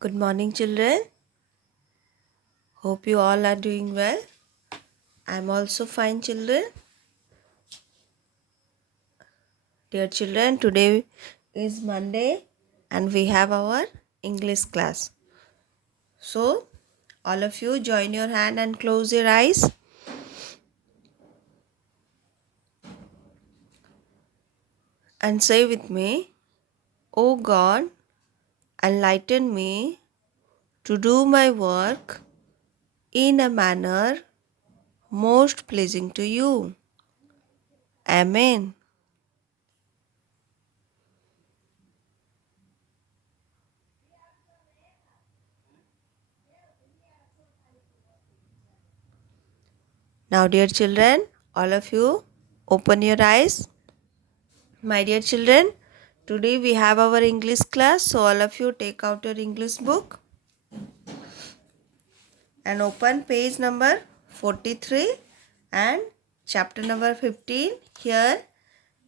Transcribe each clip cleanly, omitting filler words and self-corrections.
Good morning, children. Hope you all are doing well. I'm also fine, children. Dear children, today is Monday and we have our English class. So, all of you join your hand and close your eyes and say with me, O God, enlighten me to do my work in a manner most pleasing to you. Amen. Now, dear children, all of you open your eyes. My dear children, today we have our English class, so all of you take out your English book and open page number 43 and chapter number 15. Here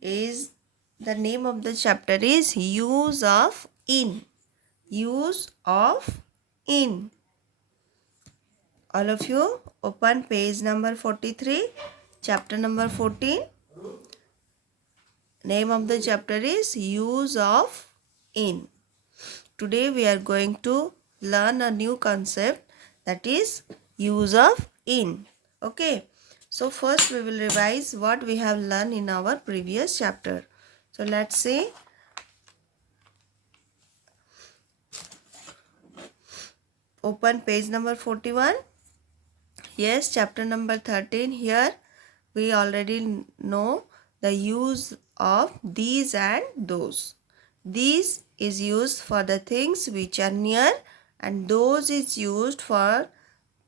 is the name of the chapter is Use of In. Use of In. All of you open page number 43, chapter number 14. Name of the chapter is Use of In. Today we are going to learn a new concept, that is use of in. Okay. So first we will revise what we have learned in our previous chapter. So let's see. Open page number 41. Yes, chapter number 13. Here we already know the use of these and those. These is used for the things which are near and those is used for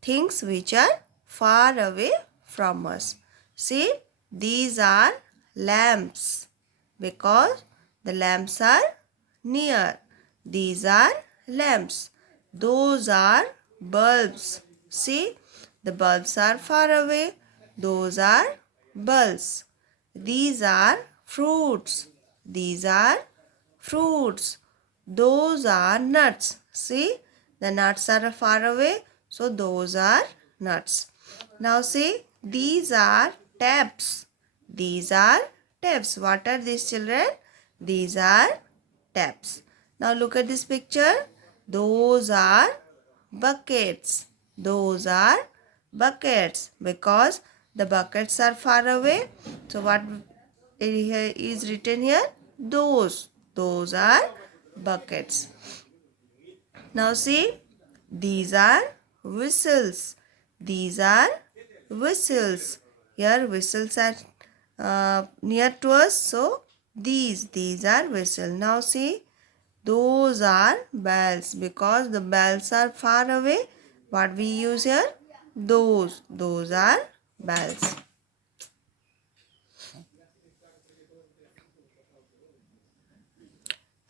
things which are far away from us. See, these are lamps because the lamps are near. These are lamps. Those are bulbs. See, the bulbs are far away. Those are bulbs. These are fruits. These are fruits. Those are nuts. See, the nuts are far away, so those are nuts. Now see, these are taps. These are taps. What are these, children? These are taps. Now look at this picture. Those are buckets. Those are buckets because the buckets are far away. So what is written here? Those. Those are buckets. Now see, these are whistles. These are whistles. Here whistles are near to us. So these are whistles. Now see, those are bells because the bells are far away. What we use here? Those are bells.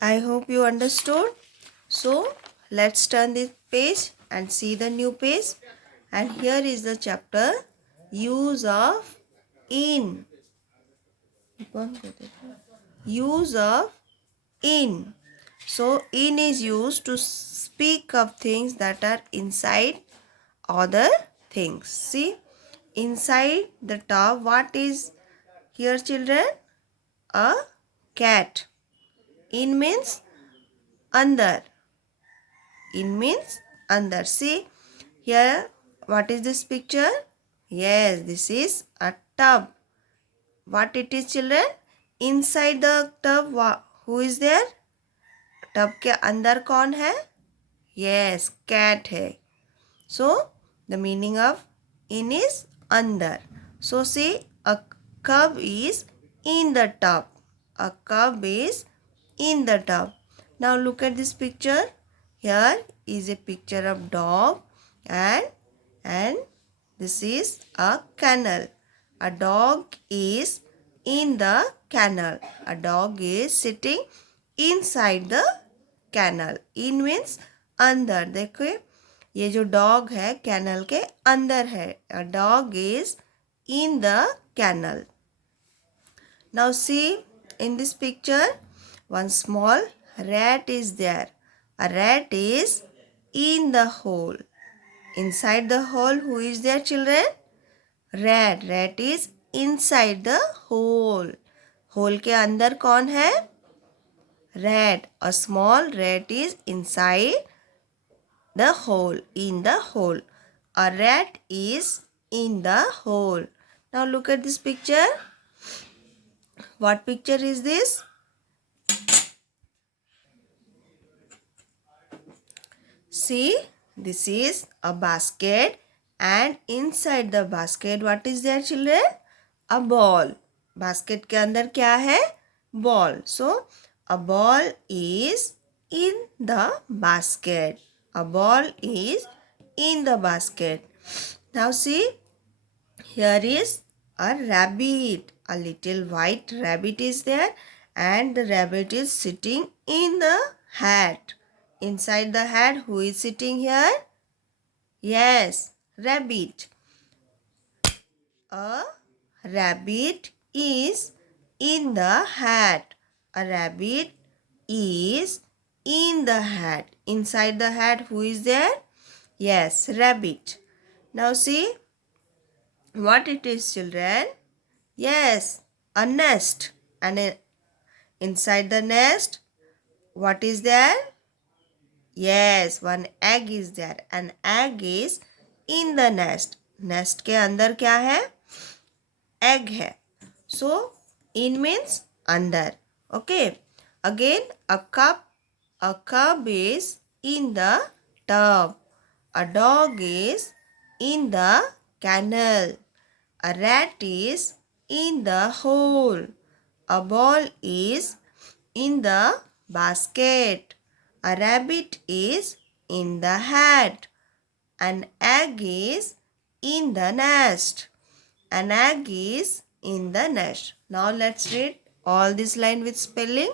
I hope you understood. So let's turn this page and see the new page. And here is the chapter Use of In. Use of In. So in is used to speak of things that are inside other things. See, inside the top, what is here, children? A cat. In means under. In means under. See, here, what is this picture? Yes, this is a tub. What it is, children? Inside the tub, who is there? Tub के अंदर कौन है? Yes, cat है. So, the meaning of in is under. So, see, a cub is in the tub. A cub is in the tub. Now, look at this picture. Here is a picture of dog and this is a kennel. A dog is in the kennel. A dog is sitting inside the kennel. In means अंदर. देखो ये जो dog है canal के अंदर है. A dog is in the kennel. Now see, in this picture one small rat is there. A rat is in the hole. Inside the hole, who is there, children? Rat. Rat is inside the hole. Hole के अंदर कौन है? Rat. A small rat is inside the hole. In the hole. A rat is in the hole. Now look at this picture. What picture is this? See, this is a basket, and inside the basket what is there, children? A ball. Basket के अंदर क्या है? Ball. So a ball is in the basket. A ball is in the basket. Now see, here is a rabbit. A little white rabbit is there, and the rabbit is sitting in the hat. Inside the hat, who is sitting here? Yes, rabbit. A rabbit is in the hat. A rabbit is in the hat. Inside the hat, who is there? Yes, rabbit. Now see what it is, children. Yes, a nest. And inside the nest, what is there? Yes, one egg is there. An egg is in the nest. Nest के अंदर क्या है? Egg है. So, in means अंदर. Okay. Again, a cup. A cub is in the tub. A dog is in the kennel. A rat is in the hole. A ball is in the basket. A rabbit is in the hat. An egg is in the nest. An egg is in the nest. Now let's read all this line with spelling.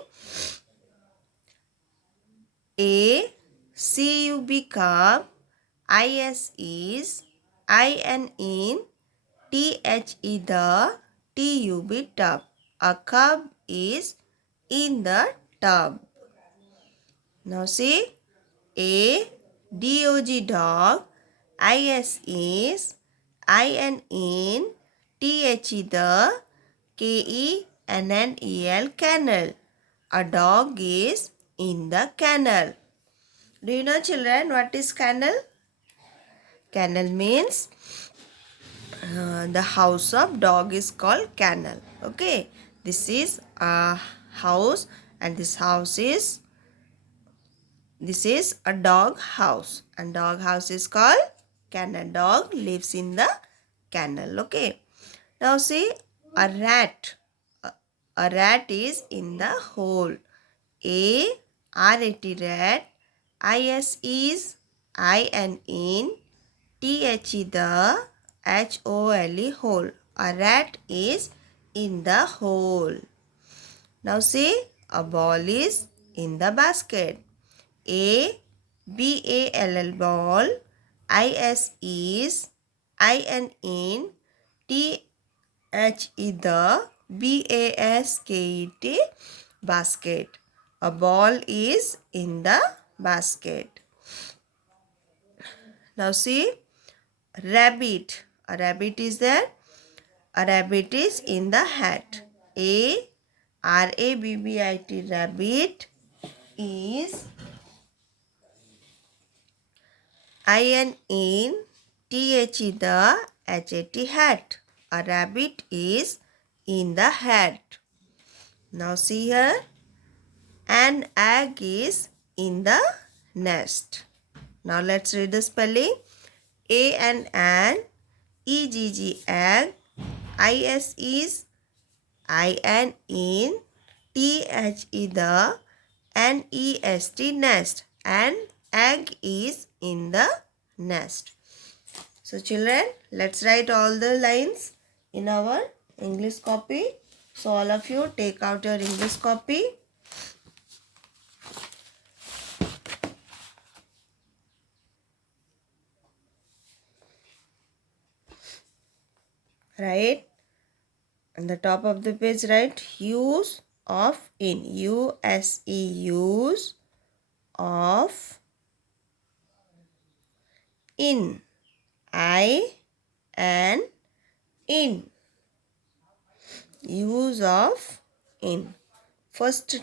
A C-U-B cub. I-S is I-N in T-H-E the T-U-B tub. A cub is in the tub. Now see, A D-O-G dog. I-S is I-N in T-H-E the K-E-N-N-E-L kennel. A dog is in the kennel. Do you know, children, what is kennel? Kennel means the house of dog is called kennel. Okay, this is a house, and this is a dog house, and dog house is called kennel. Dog lives in the kennel. Okay, now see, a rat. A rat is in the hole. A R-A-T rat. I-S is I-N in T-H-E the H-O-L-E hole. A rat is in the hole. Now see, a ball is in the basket. A B-A-L-L ball. I-S is I-N in T-H-E the B-A-S-K-E-T basket. A ball is in the basket. Now see, rabbit. A rabbit is there. A rabbit is in the hat. A R-A-B-B-I-T rabbit is I-N in T-H-E the H-A-T hat. A rabbit is in the hat. Now see here, an egg is in the nest. Now let's read the spelling. A-N-N E-G-G egg. I-S is I-N in T-H-E the N-E-S-T nest. And egg is in the nest. So children, let's write all the lines in our English copy. So all of you take out your English copy. Write on the top of the page, write use of in. U-S-E, use of in. I and in. Use of in. First,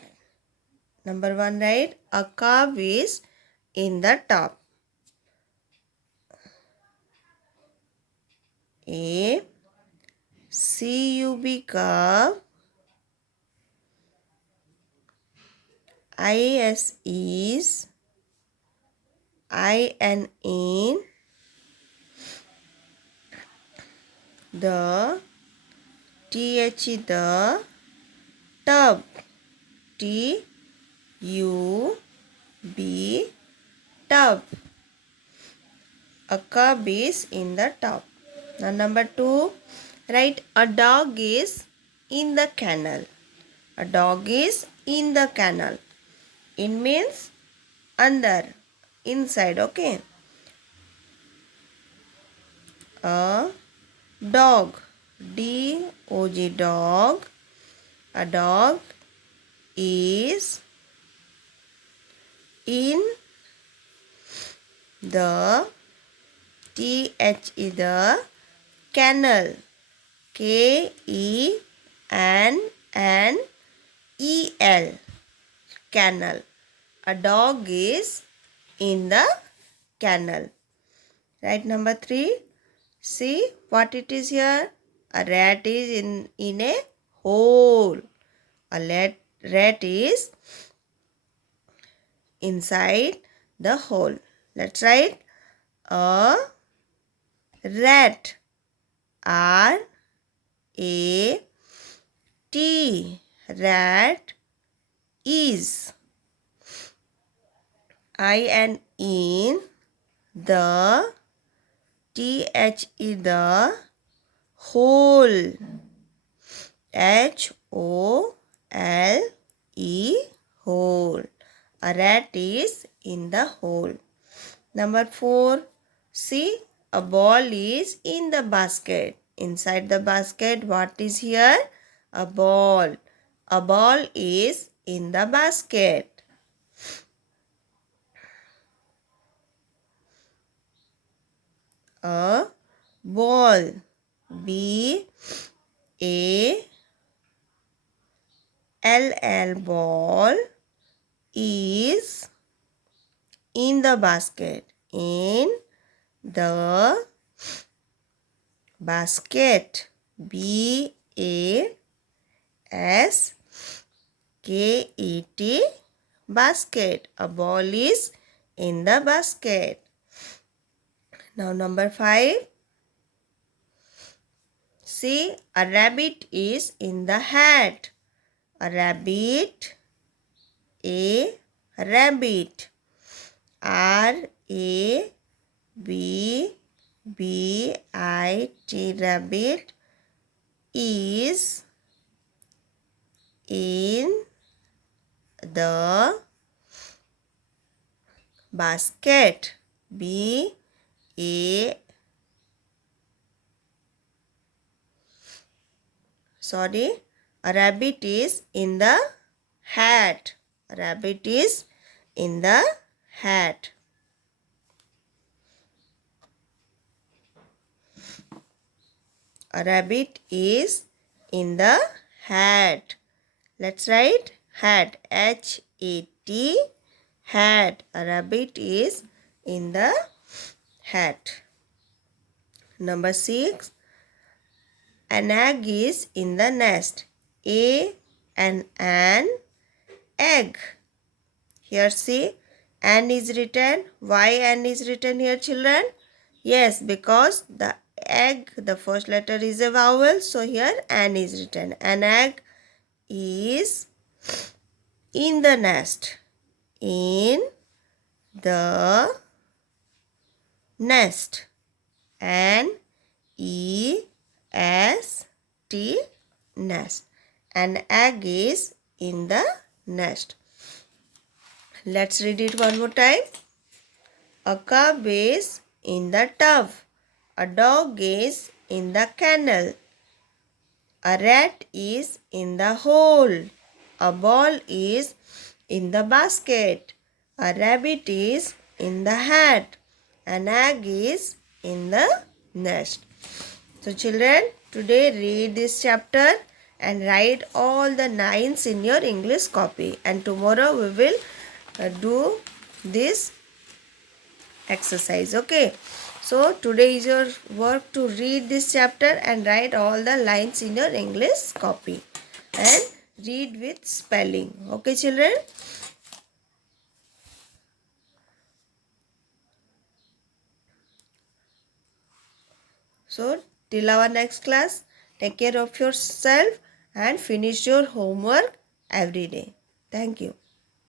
number 1, right? A cub is in the top. A cub cub. Is is. I and in. The th the tub. T U B tub. A cub is in the tub. Now number 2, write a dog is in the kennel. A dog is in the kennel. In means under, inside, okay. A dog, D-O-G, dog. A dog is in the the kennel. K-E-N-N-E-L. Kennel. A dog is in the kennel. Right, number 3. See what it is here. A rat is in a hole. A rat is inside the hole. Let's write a rat. R-A-T. Rat is. I and in the the hole. H-O-L-E hole. A rat is in the hole. Number 4. See, a ball is in the basket. Inside the basket, what is here? A ball. A ball is in the basket. A ball. B-A-L-L ball is in the basket. In the basket. B-A-S-K-E-T basket. A ball is in the basket. Now number 5. See, a rabbit is in the hat. A rabbit. A rabbit. R-A-B-B-I-T rabbit is in the basket. A rabbit is in the hat. A rabbit is in the hat. A rabbit is in the hat. Let's write hat. H-A-T. Hat. A rabbit is in the hat. Number 6. An egg is in the nest. An egg. Here see, an is written. Why an is written here, children? Yes, because the egg, the first letter is a vowel. So here an is written. An egg is in the nest. In the nest. N-E-S-T, nest. An egg is in the nest. Let's read it one more time. A cub is in the tub. A dog is in the kennel. A rat is in the hole. A ball is in the basket. A rabbit is in the hat. An egg is in the nest. So children, today read this chapter and write all the lines in your English copy. And tomorrow we will do this exercise. Okay. So today is your work to read this chapter and write all the lines in your English copy. And read with spelling. Okay children. So till our next class, take care of yourself and finish your homework every day. Thank you.